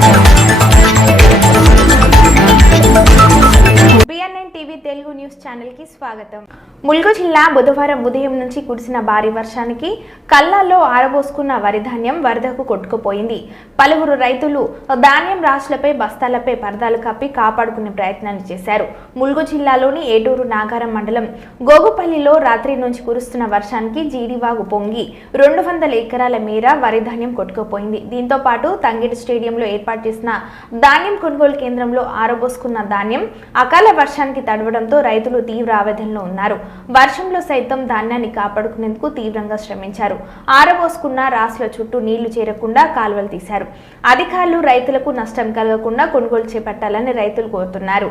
啊。తెలుగు news ఛానల్కి స్వాగతం. ములుగు జిల్లా బుధవారం ఉదయం నుంచి కురిసిన భారీ వర్షానికి కల్లాల్లో ఆరబోసుకున్న వరి ధాన్యం వరదకు కొట్టుకుపోయింది. పలువురు రైతులు ధాన్యం రాశులపై బస్తాలపై పరదాలు కప్పి కాపాడుకునే ప్రయత్నాలు చేశారు. ములుగు జిల్లాలోని ఏటూరు నాగారం మండలం గోగుపల్లిలో రాత్రి నుంచి కురుస్తున్న వర్షానికి జీడివాగు పొంగి రెండు వందల ఎకరాల మేర వరి ధాన్యం కొట్టుకుపోయింది. దీంతో పాటు తంగేడు స్టేడియంలో ఏర్పాటు చేసిన ధాన్యం కొనుగోలు కేంద్రంలో ఆరబోసుకున్న ధాన్యం అకాల వర్షానికి తడు తడవడంతో రైతులు తీవ్ర ఆవేదనలో ఉన్నారు. వర్షంలో సైతం ధాన్యాన్ని కాపాడుకునేందుకు తీవ్రంగా శ్రమించారు. ఆరబోసుకున్న రాసుల చుట్టూ నీళ్ళు చేరకుండా కాలువలు తీశారు. అధికారులు రైతులకు నష్టం కలగకుండా కొనుగోలు చేపట్టాలని రైతులు కోరుతున్నారు.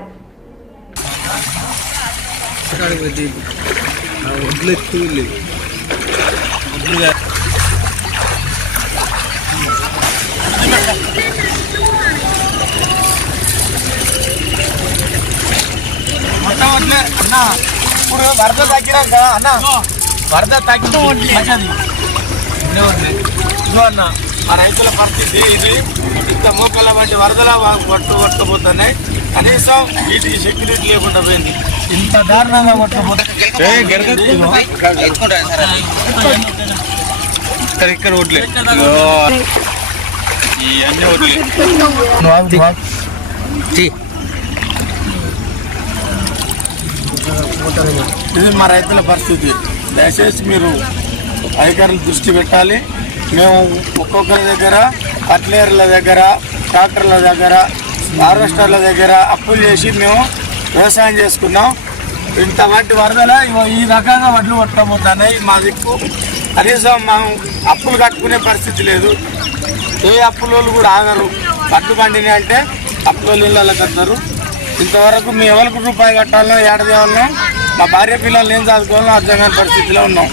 అన్న ఇప్పుడు వరద తగ్గినాక అన్న వరద తగ్గిన మంచిది. ఇదిగో అన్న ఆ రైతుల పరిస్థితి ఇది. ఇంత మోకల వంటి వరదల కొట్టు కొట్టుకుపోతున్నాయి కనీసం వీటి సెక్యూరిటీ లేకుండా పోయింది. ఇంత దారుణంగా కొట్టుకుపోతాయి ఇక్కడ ఒడ్లే ఇవన్నీ ఇది మా రైతుల పరిస్థితి. దయచేసి మీరు అధికారులు దృష్టి పెట్టాలి. మేము ఒక్కొక్కరి దగ్గర కట్లేర్ల దగ్గర ట్రాక్టర్ల దగ్గర హార్వెస్టర్ల దగ్గర అప్పులు చేసి మేము వ్యవసాయం చేసుకున్నాం. ఇంత వంటి వరదల ఇగో ఈ రకంగా వడ్లు కొట్టబోతున్నాయి మా దిక్కు. కనీసం మనం అప్పులు కట్టుకునే పరిస్థితి లేదు. ఏ అప్పులోళ్ళు కూడా ఆగరు. కట్టు పండినాయి అంటే అప్పులోళ్ళు ఇళ్ళకి కడతారు. ఇంతవరకు మీ ఎవరికి రూపాయి కట్టాలో ఏడాది వాళ్ళం మా భార్య పిల్లలు ఏం చదువుకోవాలో అర్థం కాని పరిస్థితిలో ఉన్నాం.